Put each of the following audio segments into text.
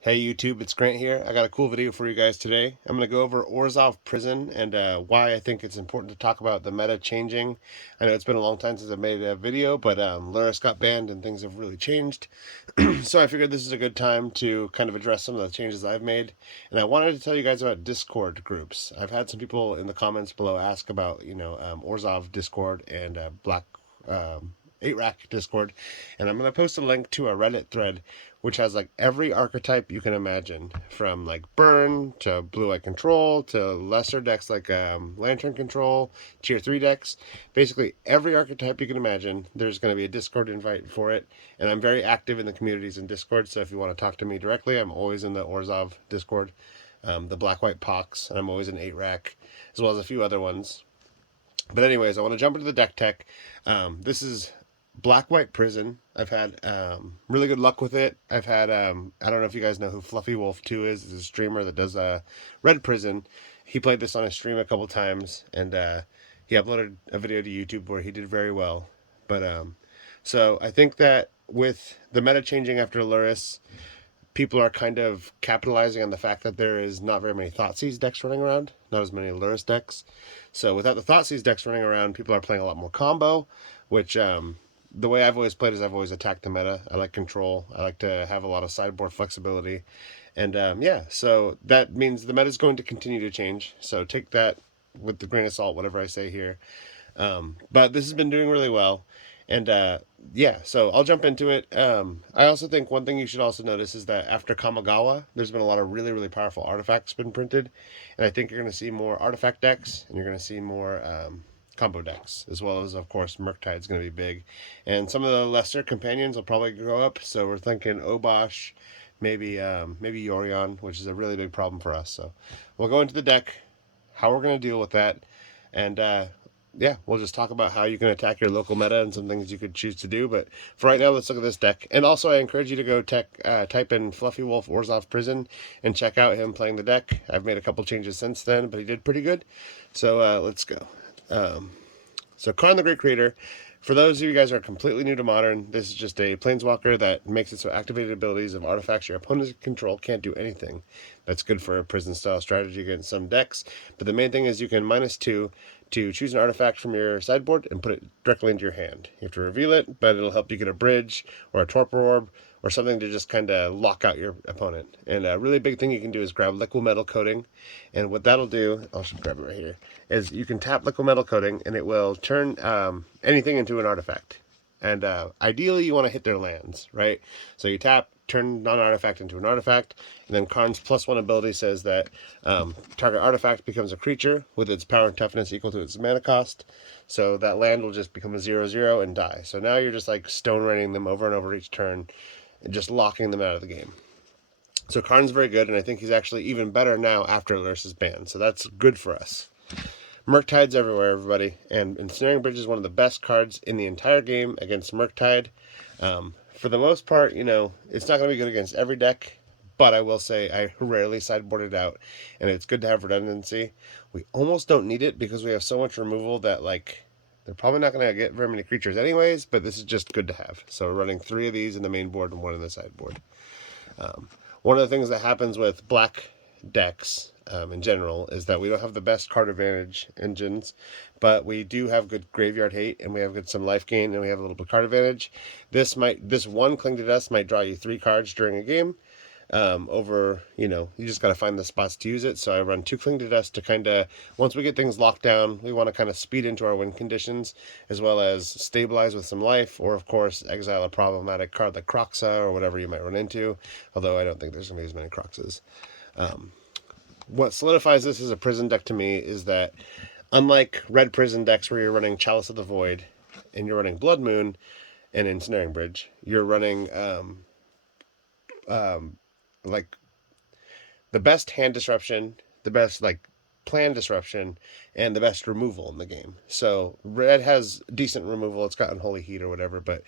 Hey YouTube, it's Grant here. I got a cool video for you guys today. I'm going to go over Orzhov Prison and why I think it's important to talk about the meta changing. I know it's been a long time since I made a video, but Lurrus got banned and things have really changed. So I figured this is a good time to kind of address some of the changes I've made. And I wanted to tell you guys about Discord groups. I've had some people in the comments below ask about, Orzhov Discord and Black 8-Rack Discord, and I'm going to post a link to a Reddit thread which has like every archetype you can imagine, from like Burn to Blue Eye Control to lesser decks like Lantern Control, Tier 3 decks. Basically, every archetype you can imagine, there's going to be a Discord invite for it, and I'm very active in the communities in Discord, so if you want to talk to me directly, I'm always in the Orzhov Discord, the Black White Pox, and I'm always in 8-Rack, as well as a few other ones. But anyways, I want to jump into the deck tech. This is Black White Prison. I've had really good luck with it. I've had I don't know if you guys know who Fluffy Wolf 2 is. He's a streamer that does Red Prison. He played this on his stream a couple times, and he uploaded a video to YouTube where he did very well. But so I think that with the meta changing after Lurrus, people are kind of capitalizing on the fact that there is not very many Thoughtseize decks running around, not as many Lurrus decks. So without the Thoughtseize decks running around, people are playing a lot more combo, which the way I've always played is I've always attacked the meta. I like control. I like to have a lot of sideboard flexibility. And yeah, so that means the meta is going to continue to change. So take that with the grain of salt, whatever I say here. But this has been doing really well. And yeah, so I'll jump into it. I also think one thing you should also notice is that after Kamigawa, there's been a lot of really, really powerful artifacts been printed. And I think you're going to see more artifact decks, and you're going to see more combo decks, as well as, of course, Murktide is going to be big. And some of the lesser companions will probably grow up. So we're thinking Obosh, maybe Yorion, which is a really big problem for us. So we'll go into the deck, how we're going to deal with that, and yeah, we'll just talk about how you can attack your local meta and some things you could choose to do. But for right now, let's look at this deck. And also, I encourage you to go type in Fluffy Wolf Orzhov Prison and check out him playing the deck. I've made a couple changes since then, but he did pretty good. So let's go. So Karn the Great Creator, for those of you guys who are completely new to Modern, this is just a Planeswalker that makes it so activated abilities of artifacts your opponent's control can't do anything. That's good for a prison-style strategy against some decks, but the main thing is you can -2 to choose an artifact from your sideboard and put it directly into your hand. You have to reveal it, but it'll help you get a bridge or a torpor orb or something to just kind of lock out your opponent. And a really big thing you can do is grab liquid metal coating, and what that'll do, I'll just grab it right here, is you can tap liquid metal coating and it will turn anything into an artifact. And ideally you want to hit their lands, right? So you tap, turn non-artifact into an artifact, and then Karn's +1 ability says that target artifact becomes a creature with its power and toughness equal to its mana cost. So that land will just become a 0/0 and die. So now you're just like stone raining them over and over each turn, and just locking them out of the game. So Karn's very good, and I think he's actually even better now after Lurrus' ban. So that's good for us. Murktide's everywhere, everybody, and Ensnaring Bridge is one of the best cards in the entire game against Murktide. For the most part, it's not going to be good against every deck, but I will say I rarely sideboard it out, and it's good to have redundancy. We almost don't need it because we have so much removal that, like, they're probably not going to get very many creatures anyways, but this is just good to have. So we're running 3 of these in the main board and 1 in the sideboard. One of the things that happens with black decks in general is that we don't have the best card advantage engines, but we do have good graveyard hate, and we have some life gain, and we have a little bit of card advantage. This one Cling to Dust might draw you 3 cards during a game. You just got to find the spots to use it. So I run 2 Cling to Dust to kind of, once we get things locked down, we want to kind of speed into our win conditions, as well as stabilize with some life, or of course exile a problematic card like Croxa or whatever you might run into, although I don't think there's going to be as many Croxes. What solidifies this as a prison deck to me is that, unlike red prison decks where you're running Chalice of the Void and you're running Blood Moon and Ensnaring Bridge, you're running like the best hand disruption, the best like plan disruption, and the best removal in the game. So red has decent removal. It's got Unholy Heat or whatever, but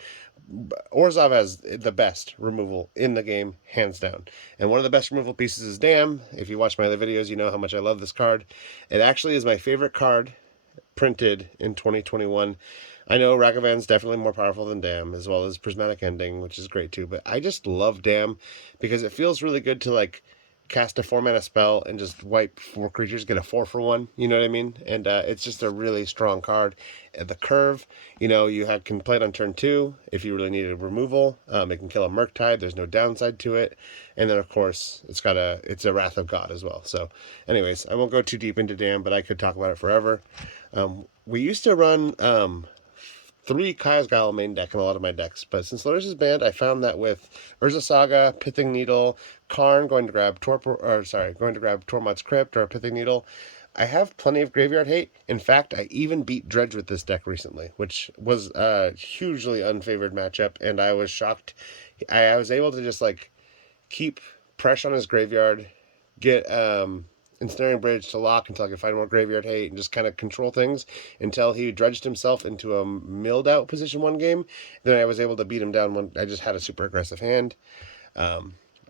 Orzhov has the best removal in the game, hands down. And one of the best removal pieces is Dam. If you watch my other videos, you know how much I love this card. It actually is my favorite card printed in 2021. I know Ragavan's definitely more powerful than Dam, as well as Prismatic Ending, which is great too. But I just love Dam because it feels really good to like cast a 4-mana spell and just wipe 4 creatures, get a 4 for 1. You know what I mean? And it's just a really strong card. The curve, can play it on turn 2 if you really need a removal. It can kill a Murktide. There's no downside to it. And then of course it's a Wrath of God as well. So, anyways, I won't go too deep into Dam, but I could talk about it forever. We used to run 3 Kaya's Guile main deck in a lot of my decks, but since Lurrus is banned, I found that with Urza Saga, Pithing Needle, Karn going to grab Tormod's Crypt or Pithing Needle, I have plenty of graveyard hate. In fact, I even beat Dredge with this deck recently, which was a hugely unfavored matchup, and I was shocked. I was able to just like keep pressure on his graveyard, get Ensnaring Bridge to lock until I could find more graveyard hate and just kind of control things until he dredged himself into a milled out position one game. Then I was able to beat him down when I just had a super aggressive hand.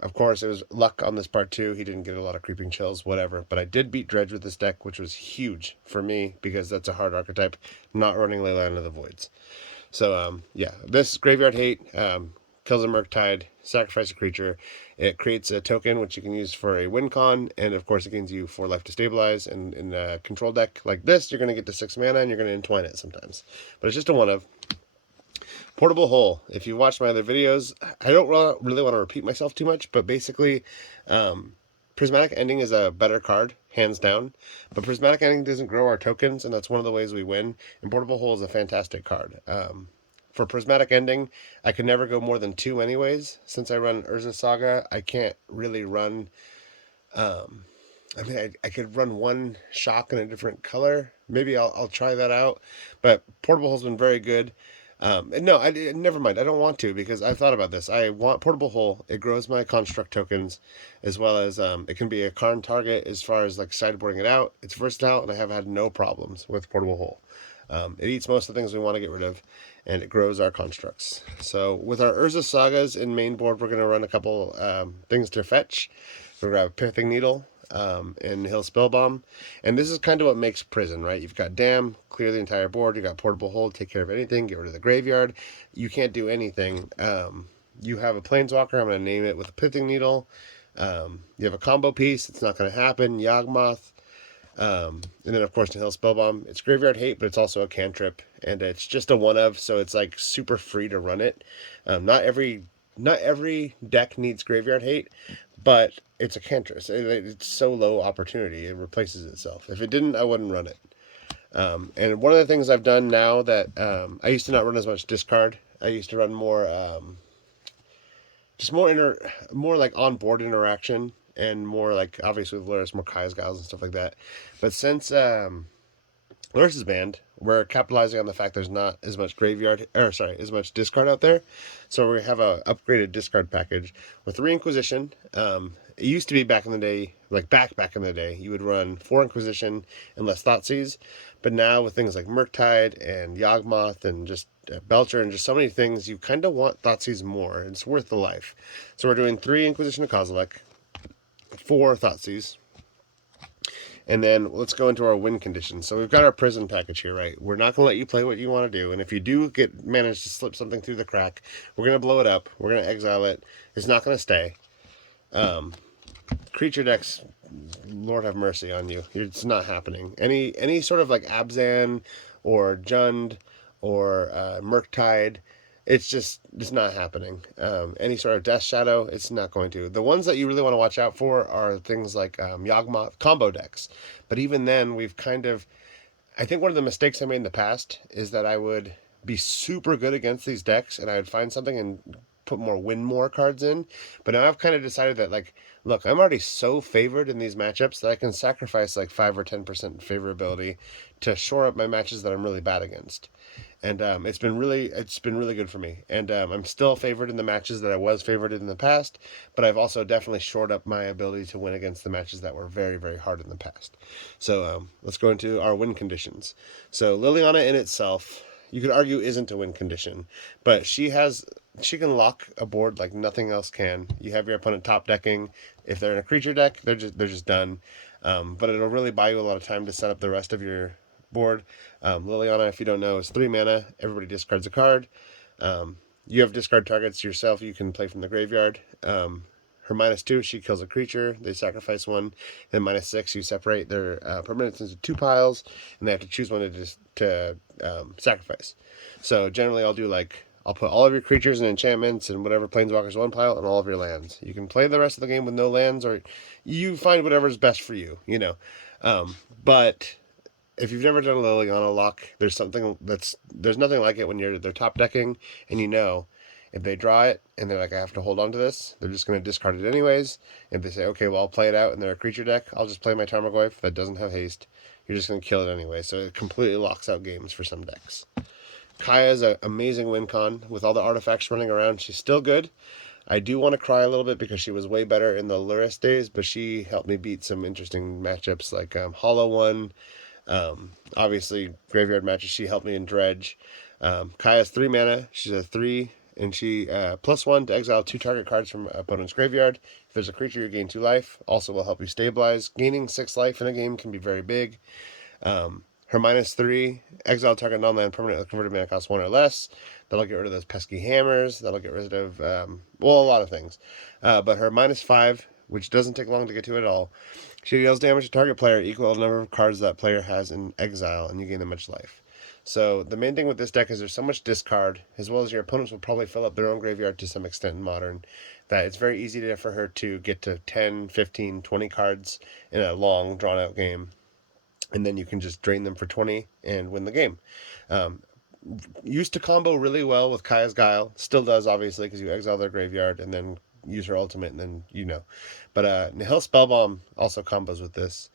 Of course, it was luck on this part too. He didn't get a lot of creeping chills, whatever. But I did beat Dredge with this deck, which was huge for me because that's a hard archetype, not running Leyline of the Voids. So, yeah, this graveyard hate kills a Murktide, sacrifice a creature. It creates a token which you can use for a win con, and of course it gains you 4 life to stabilize. And in a control deck like this, you're going to get to 6 mana and you're going to entwine it sometimes. But it's just a 1-of. Portable Hole. If you watched my other videos, I don't really want to repeat myself too much, but basically, Prismatic Ending is a better card, hands down. But Prismatic Ending doesn't grow our tokens, and that's one of the ways we win. And Portable Hole is a fantastic card. For Prismatic Ending, I could never go more than 2 anyways. Since I run Urza Saga, I can't really run... I could run 1 shock in a different color. Maybe I'll try that out. But Portable Hole's been very good. No, never mind. I don't want to because I've thought about this. I want Portable Hole. It grows my construct tokens, as well as it can be a Karn target as far as like sideboarding it out. It's versatile, and I have had no problems with Portable Hole. It eats most of the things we want to get rid of, and it grows our constructs. So with our Urza Sagas in main board, we're going to run a couple things to fetch. We're going to grab Pithing Needle and Hill Spellbomb. And this is kind of what makes Prison, right? You've got Dam, clear the entire board. You've got Portable Hold, take care of anything, get rid of the graveyard. You can't do anything. You have a Planeswalker, I'm going to name it with a Pithing Needle. You have a combo piece, it's not going to happen. Yawgmoth. And then of course the Hill Spellbomb. It's graveyard hate, but it's also a cantrip, and it's just a 1-of, so it's like super free to run it. Not every deck needs graveyard hate, but it's a cantrip. It's so low opportunity, it replaces itself. If it didn't, I wouldn't run it. And one of the things I've done now that I used to not run as much discard. I used to run more more like on board interaction, and more like obviously with Lurrus, more Kaya's Guiles and stuff like that. But since Lurrus is banned, we're capitalizing on the fact there's not as much as much discard out there. So we have a upgraded discard package with 3 Inquisition. It used to be back in the day, like back in the day, you would run 4 Inquisition and less Thoughtseize. But now with things like Murktide and Yawgmoth and just Belcher and just so many things, you kind of want Thoughtseize more. It's worth the life. So we're doing 3 Inquisition of Kozilek, 4 Thoughtseize. And then let's go into our win conditions. So we've got our prison package here, right? We're not going to let you play what you want to do. And if you do manage to slip something through the crack, we're going to blow it up. We're going to exile it. It's not going to stay. Creature decks, Lord have mercy on you. It's not happening. Any sort of like Abzan or Jund or Murktide, it's not happening. Any sort of Death Shadow, it's not going to. The ones that you really want to watch out for are things like Yawgmoth combo decks. But even then, I think one of the mistakes I made in the past is that I would be super good against these decks, and I would find something and put more cards in. But now I've kind of decided that, like, look, I'm already so favored in these matchups that I can sacrifice like 5 or 10% favorability to shore up my matches that I'm really bad against. And it's been really good for me. And I'm still favored in the matches that I was favored in the past, but I've also definitely shored up my ability to win against the matches that were very, very hard in the past. So let's go into our win conditions. So Liliana in itself, you could argue isn't a win condition, but she can lock a board like nothing else can. You have your opponent top decking. If they're in a creature deck, they're just done. But it'll really buy you a lot of time to set up the rest of your board. Liliana, if you don't know, is 3 mana. Everybody discards a card. You have discard targets yourself you can play from the graveyard. Her -2, she kills a creature, they sacrifice one. Then -6, you separate their permanents into 2 piles, and they have to choose one to sacrifice. So generally I'll do like, I'll put all of your creatures and enchantments and whatever planeswalkers one pile, and all of your lands. You can play the rest of the game with no lands, or you find whatever's best for you, you know. But if you've never done a Liliana lock, there's nothing like it when they're top decking, and you know, if they draw it and they're like, I have to hold on to this, they're just going to discard it anyways. If they say, okay, well, I'll play it out and they're a creature deck, I'll just play my Tarmogoyf that doesn't have haste. You're just going to kill it anyway. So it completely locks out games for some decks. Kaya's an amazing win con. With all the artifacts running around, she's still good. I do want to cry a little bit because she was way better in the Lurrus days, but she helped me beat some interesting matchups like Hollow One. Obviously, graveyard matches, she helped me in Dredge. Kaya's 3 mana. She's a 3, and she +1 to exile 2 target cards from opponent's graveyard. If there's a creature, you gain 2 life. Also will help you stabilize. Gaining 6 life in a game can be very big. Her -3, exile target non-land permanent with converted mana cost 1 or less. That'll get rid of those pesky hammers. That'll get rid of, well, a lot of things. But her -5, which doesn't take long to get to at all, she deals damage to target player equal to the number of cards that player has in exile, and you gain that much life. So the main thing with this deck is there's so much discard, as well as your opponents will probably fill up their own graveyard to some extent in Modern, that it's very easy for her to get to 10, 15, 20 cards in a long, drawn-out game. And then you can just drain them for 20 and win the game. Used to combo really well with Kaya's Guile. Still does, obviously, because you exile their graveyard and then use her ultimate, and then you know. But Nihil Spellbomb also combos with this.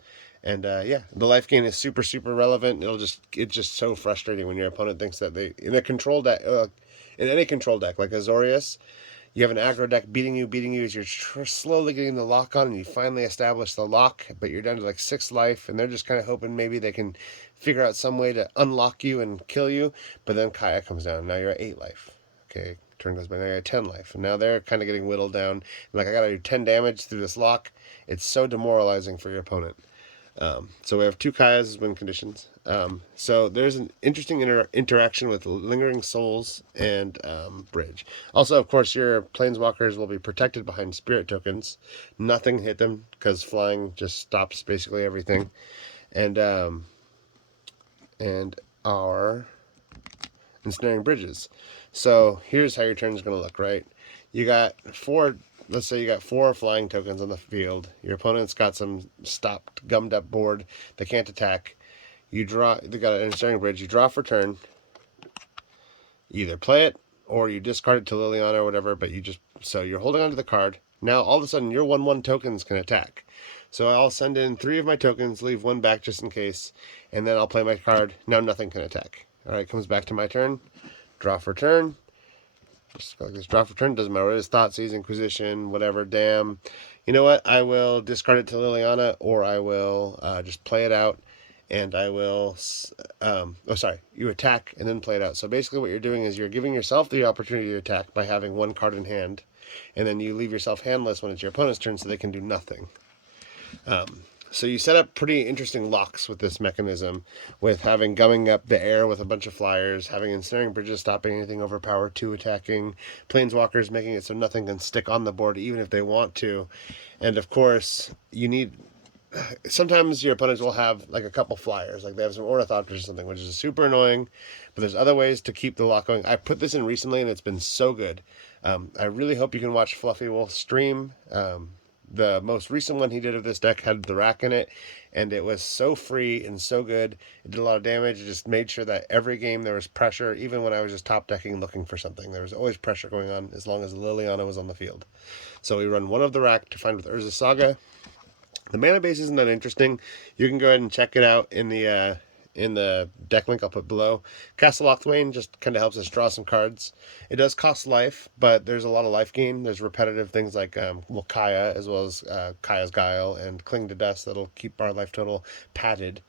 And yeah, the life gain is super, super relevant. It's just so frustrating when your opponent thinks that in a control deck, in any control deck, like Azorius, you have an aggro deck beating you as you're slowly getting the lock on, and you finally establish the lock, but you're down to like 6 life, and they're just kind of hoping maybe they can figure out some way to unlock you and kill you. But then Kaya comes down, and now you're at 8 life. Okay, turn goes by, now you're at 10 life, and now they're kind of getting whittled down. Like, I gotta do 10 damage through this lock. It's so demoralizing for your opponent. So we have 2 Kayas as win conditions. So there's an interesting interaction with Lingering Souls and Bridge. Also, of course, your Planeswalkers will be protected behind Spirit tokens. Nothing hit them because flying just stops basically everything. And our Ensnaring Bridges. So here's how your turn is going to look, right? You got 4... Let's say you got 4 flying tokens on the field. Your opponent's got some stopped, gummed up board. They can't attack. You draw. They got an Ensnaring Bridge. You draw for turn. You either play it or you discard it to Liliana or whatever. But so you're holding onto the card. Now all of a sudden your 1/1 tokens can attack. So I'll send in 3 of my tokens, leave 1 back just in case, and then I'll play my card. Now nothing can attack. All right, comes back to my turn. Draw for turn. Just like this, draw for turn, doesn't matter what it is, Thoughtseize, Inquisition, whatever, damn. You know what, I will discard it to Liliana, or I will just play it out, and I will, you attack and then play it out. So basically what you're doing is you're giving yourself the opportunity to attack by having 1 card in hand, and then you leave yourself handless when it's your opponent's turn so they can do nothing. So you set up pretty interesting locks with this mechanism, with having gumming up the air with a bunch of flyers, having Ensnaring Bridges stopping anything over power 2 attacking, Planeswalkers making it so nothing can stick on the board even if they want to. And of course, sometimes your opponents will have like a couple flyers, like they have some Ornithopters or something, which is super annoying, but there's other ways to keep the lock going. I put this in recently and it's been so good. I really hope you can watch Fluffy Wolf stream. The most recent one he did of this deck had the rack in it, and it was so free and so good. It did a lot of damage. It just made sure that every game there was pressure, even when I was just top decking looking for something. There was always pressure going on as long as Liliana was on the field. So we run 1 of the rack to find with Urza Saga. The mana base isn't that interesting. You can go ahead and check it out in the deck link I'll put below. Castle Lochthwain just kind of helps us draw some cards. It does cost life, but there's a lot of life gain. There's repetitive things like Kaya, as well as Kaya's Guile and Cling to Dust that'll keep our life total padded.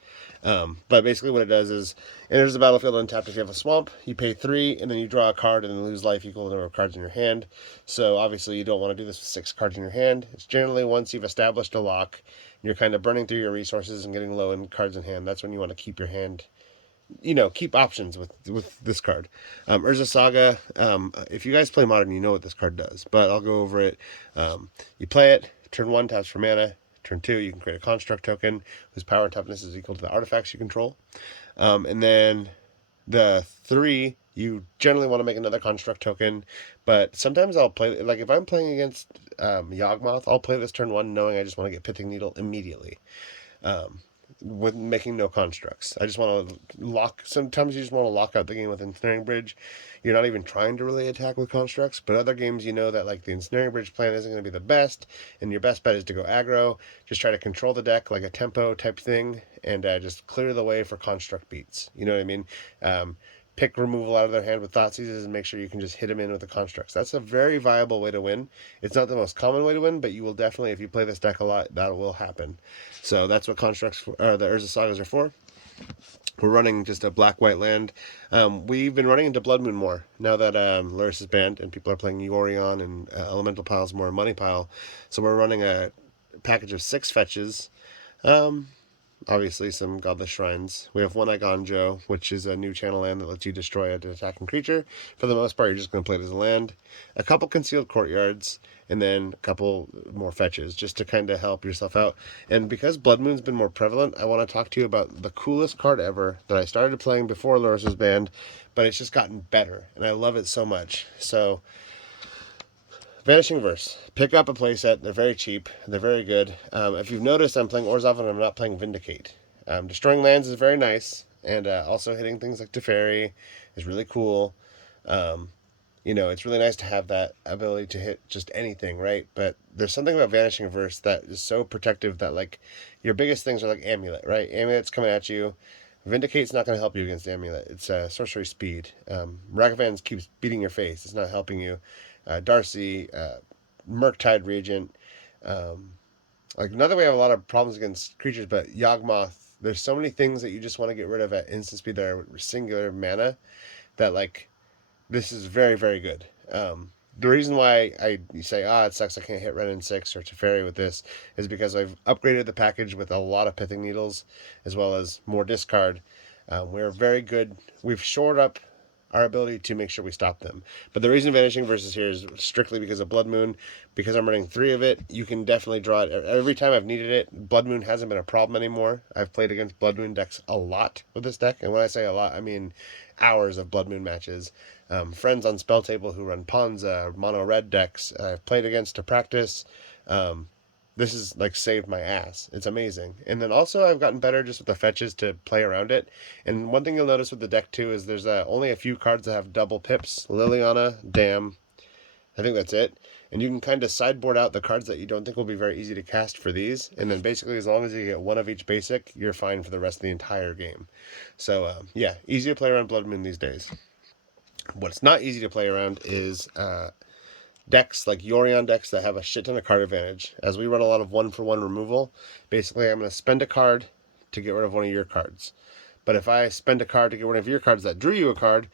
But basically what it does is enters the battlefield untapped if you have a swamp. You pay 3, and then you draw a card and then lose life equal to the number of cards in your hand. So obviously you don't want to do this with 6 cards in your hand. It's generally once you've established a lock, you're kind of burning through your resources and getting low in cards in hand. That's when you want to keep your hand, keep options with this card. Urza Saga, if you guys play Modern, you know what this card does, but I'll go over it. You play it, turn 1, taps for mana. Turn 2, you can create a construct token whose power and toughness is equal to the artifacts you control. And then the 3, you generally want to make another construct token, but sometimes I'll play, like if I'm playing against Yawgmoth, I'll play this turn 1 knowing I just want to get Pithing Needle immediately. With making no constructs. I just want to lock. Sometimes you just want to lock out the game with Ensnaring Bridge. You're not even trying to really attack with constructs, but other games you know that like the Ensnaring Bridge plan isn't going to be the best, and your best bet is to go aggro. Just try to control the deck like a tempo type thing, and just clear the way for construct beats. You know what I mean? Pick removal out of their hand with Thoughtseizes and make sure you can just hit them in with the constructs. That's a very viable way to win. It's not the most common way to win, but you will definitely, if you play this deck a lot, that will happen. So that's what constructs, or the Urza Sagas are for. We're running just a black-white land. We've been running into Blood Moon more now that Lurrus is banned and people are playing Yorion and Elemental Pile's more Money Pile. So we're running a package of 6 fetches. Obviously, some Godless Shrines. We have one Igonjo, which is a new channel land that lets you destroy an attacking creature. For the most part, you're just going to play it as a land. A couple Concealed Courtyards, and then a couple more fetches, just to kind of help yourself out. And because Blood Moon's been more prevalent, I want to talk to you about the coolest card ever that I started playing before Lurrus was banned, but it's just gotten better, and I love it so much. So, Vanishing Verse. Pick up a playset. They're very cheap. They're very good. If you've noticed, I'm playing Orzhov and I'm not playing Vindicate. Destroying lands is very nice, and also hitting things like Teferi is really cool. It's really nice to have that ability to hit just anything, right? But there's something about Vanishing Verse that is so protective that, like, your biggest things are like Amulet, right? Amulet's coming at you. Vindicate's not going to help you against Amulet. It's sorcery speed. Ragavan keeps beating your face. It's not helping you. Darcy, Murktide Regent. Not that we have a lot of problems against creatures, but Yawgmoth, there's so many things that you just want to get rid of at instant speed that are singular mana that, like, this is very, very good. The reason why I say, it sucks I can't hit Renin 6 or Teferi with this is because I've upgraded the package with a lot of Pithing Needles as well as more discard. We're very good. We've shored up our ability to make sure we stop them. But the reason Vanishing Versus here is strictly because of Blood Moon. Because I'm running 3 of it, you can definitely draw it. Every time I've needed it, Blood Moon hasn't been a problem anymore. I've played against Blood Moon decks a lot with this deck. And when I say a lot, I mean hours of Blood Moon matches. Friends on Spell Table who run Ponza, mono red decks, I've played against to practice. This is like saved my ass. It's amazing. And then also I've gotten better just with the fetches to play around it. And one thing you'll notice with the deck too is there's only a few cards that have double pips. Liliana, Dam. I think that's it. And you can kind of sideboard out the cards that you don't think will be very easy to cast for these. And then basically as long as you get one of each basic, you're fine for the rest of the entire game. So yeah, easy to play around Blood Moon these days. What's not easy to play around is decks like Yorion decks that have a shit ton of card advantage. As we run a lot of 1-for-1 removal, basically I'm going to spend a card to get rid of one of your cards. But if I spend a card to get rid of your cards that drew you a card,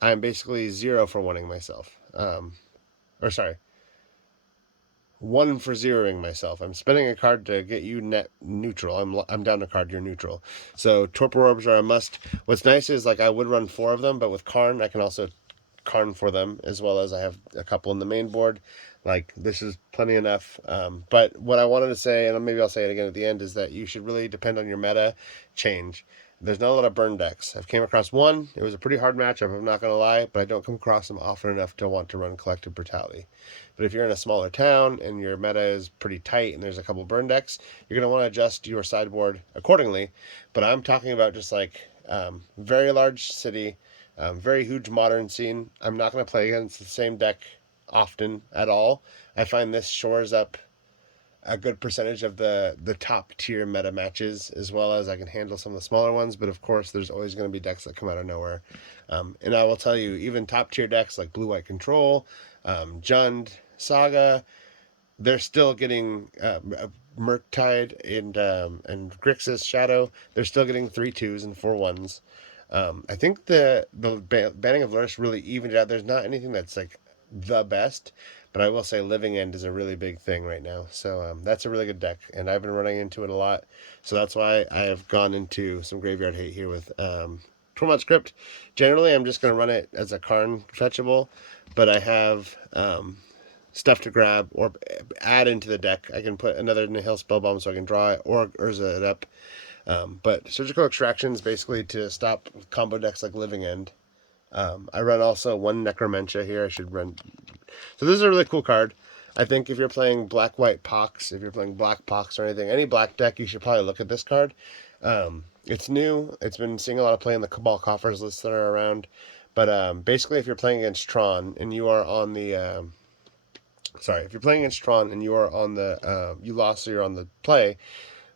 I'm basically 0 for 1ing myself. 1 for 0ing myself. I'm spending a card to get you net neutral. I'm down a card, you're neutral. So Torpor Orbs are a must. What's nice is like I would run 4 of them, but with Karn I can also Karn for them, as well as I have a couple in the main board. Like, this is plenty enough. But what I wanted to say, and maybe I'll say it again at the end, is that you should really depend on your meta change. There's not a lot of burn decks. I've came across one. It was a pretty hard matchup, I'm not going to lie, but I don't come across them often enough to want to run Collective Brutality. But if you're in a smaller town and your meta is pretty tight and there's a couple burn decks, you're going to want to adjust your sideboard accordingly. But I'm talking about just like very large city, very huge modern scene. I'm not going to play against the same deck often at all. I find this shores up a good percentage of the top tier meta matches, as well as I can handle some of the smaller ones. But of course, there's always going to be decks that come out of nowhere. And I will tell you, even top tier decks like Blue White Control, Jund, Saga, they're still getting Murktide and Grixis Shadow. They're still getting 3/2s and 4/1s. I think the banning of Lurrus really evened it out. There's not anything that's like the best, but I will say Living End is a really big thing right now. So that's a really good deck, and I've been running into it a lot. So that's why I have gone into some graveyard hate here with Tormod Script. Generally, I'm just going to run it as a Karn fetchable, but I have stuff to grab or add into the deck. I can put another Nihil Spellbomb so I can draw it or Urza it up. But Surgical Extraction is basically to stop combo decks like Living End. I run also one Necromentia here. I should run. So this is a really cool card. I think if you're playing Black-White Pox, if you're playing Black Pox or anything, any black deck, you should probably look at this card. It's new. It's been seeing a lot of play in the Cabal Coffers lists that are around. But basically, if you're playing against Tron and you are on the if you're playing against Tron and you are on the you lost, so you're on the play,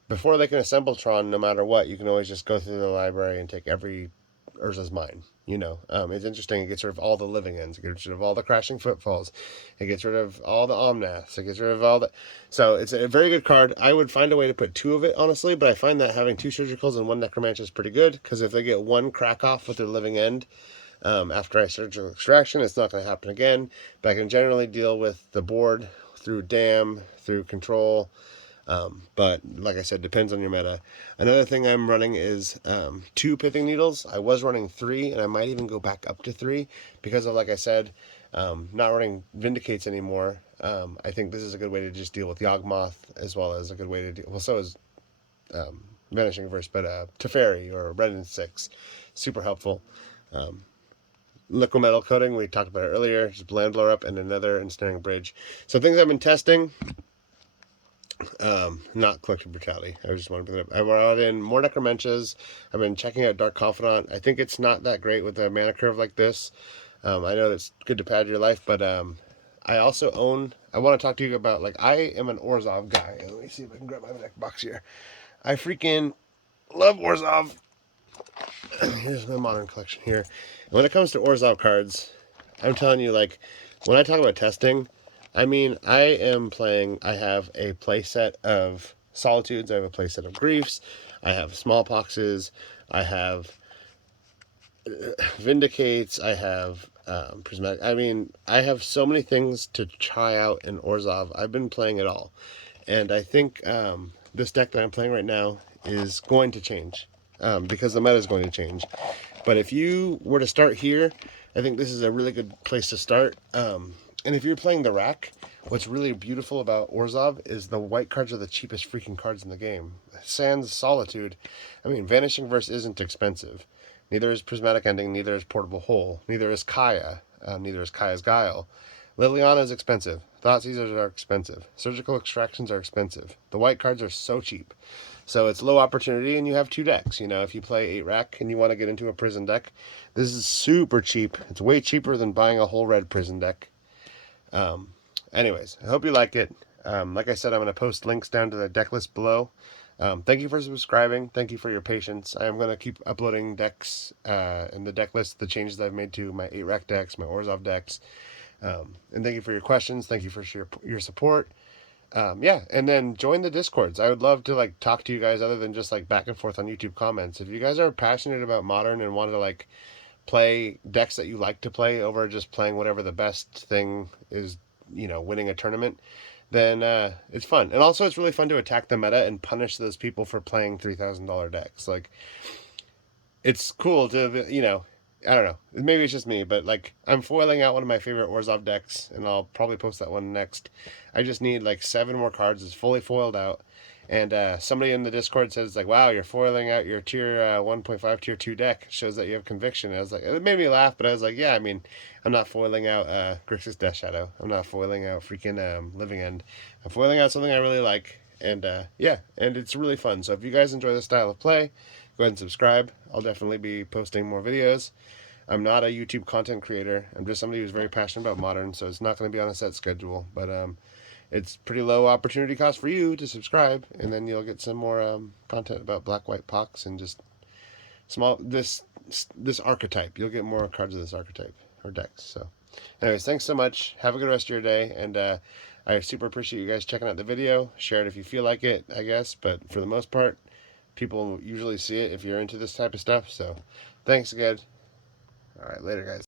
before they can assemble Tron, no matter what, you can always just go through the library and take every Urza's Mine. It's interesting. It gets rid of all the Living Ends. It gets rid of all the Crashing Footfalls. It gets rid of all the Omnaths. It gets rid of all the... So it's a very good card. I would find a way to put 2 of it, honestly, but I find that having 2 Surgicals and 1 Necromancer is pretty good, because if they get 1 crack off with their Living End, after I Surgical Extraction, it's not going to happen again. But I can generally deal with the board through Dam, through Control. But like I said, depends on your meta. Another thing I'm running is 2 Pithing Needles. I was running 3, and I might even go back up to 3 because of, like I said, not running Vindicates anymore. I think this is a good way to just deal with Yawgmoth, as well as a good way to deal... Well, so is Vanishing Verse, but Teferi or Red and 6. Super helpful. Liquid Metal Coating, we talked about it earlier. Just Land Blower Up and another Ensnaring Bridge. So things I've been testing... not Collective Brutality. I just want to bring it up. I brought in more Necromencias. I've been checking out Dark Confidant. I think it's not that great with a mana curve like this. I know that's good to pad your life, but I also own... I want to talk to you about, like, I am an Orzhov guy. Let me see if I can grab my deck box here. I freaking love Orzhov. Here's my Modern collection here. When it comes to Orzhov cards, I'm telling you, like, when I talk about testing... I mean, I have a playset of Solitudes, I have a playset of Griefs, I have Smallpoxes, I have Vindicates, I have Prismatic. I mean, I have so many things to try out in Orzhov. I've been playing it all. And I think this deck that I'm playing right now is going to change because the meta is going to change. But if you were to start here, I think this is a really good place to start. And if you're playing the rack, what's really beautiful about Orzhov is the white cards are the cheapest freaking cards in the game. Sans Solitude. I mean, Vanishing Verse isn't expensive. Neither is Prismatic Ending, neither is Portable Hole, neither is Kaya, neither is Kaya's Guile. Liliana is expensive. Thoughtseizers are expensive. Surgical Extractions are expensive. The white cards are so cheap. So it's low opportunity, and you have 2 decks. If you play 8 rack and you want to get into a prison deck, this is super cheap. It's way cheaper than buying a whole red prison deck. Anyways, I hope you like it. Like I said, I'm going to post links down to the deck list below. Thank you for subscribing. Thank you for your patience. I am going to keep uploading decks in the deck list, the changes I've made to my 8 rack decks, my Orzhov decks. And thank you for your questions. Thank you for your support. Yeah, and then join the Discords. I would love to talk to you guys other than just back and forth on YouTube comments. If you guys are passionate about Modern and want to play decks that you like to play over just playing whatever the best thing is, winning a tournament, then it's fun. And also it's really fun to attack the meta and punish those people for playing $3,000 decks. It's cool to, I don't know. Maybe it's just me, but I'm foiling out one of my favorite Orzhov decks, and I'll probably post that one next. I just need 7 more cards. It's fully foiled out. And somebody in the Discord says, wow, you're foiling out your tier 1.5, tier 2 deck. It shows that you have conviction. And I was it made me laugh, but I was yeah, I mean, I'm not foiling out Grixis Death Shadow. I'm not foiling out freaking Living End. I'm foiling out something I really like. And yeah, and it's really fun. So if you guys enjoy this style of play, go ahead and subscribe. I'll definitely be posting more videos. I'm not a YouTube content creator. I'm just somebody who's very passionate about Modern, so it's not going to be on a set schedule. But it's pretty low opportunity cost for you to subscribe, and then you'll get some more content about Black-White Pox and just this archetype. You'll get more cards of this archetype or decks. So anyways, thanks so much. Have a good rest of your day, and I super appreciate you guys checking out the video. Share it if you feel like it, I guess. But for the most part, people usually see it if you're into this type of stuff. So thanks again. All right, later, guys.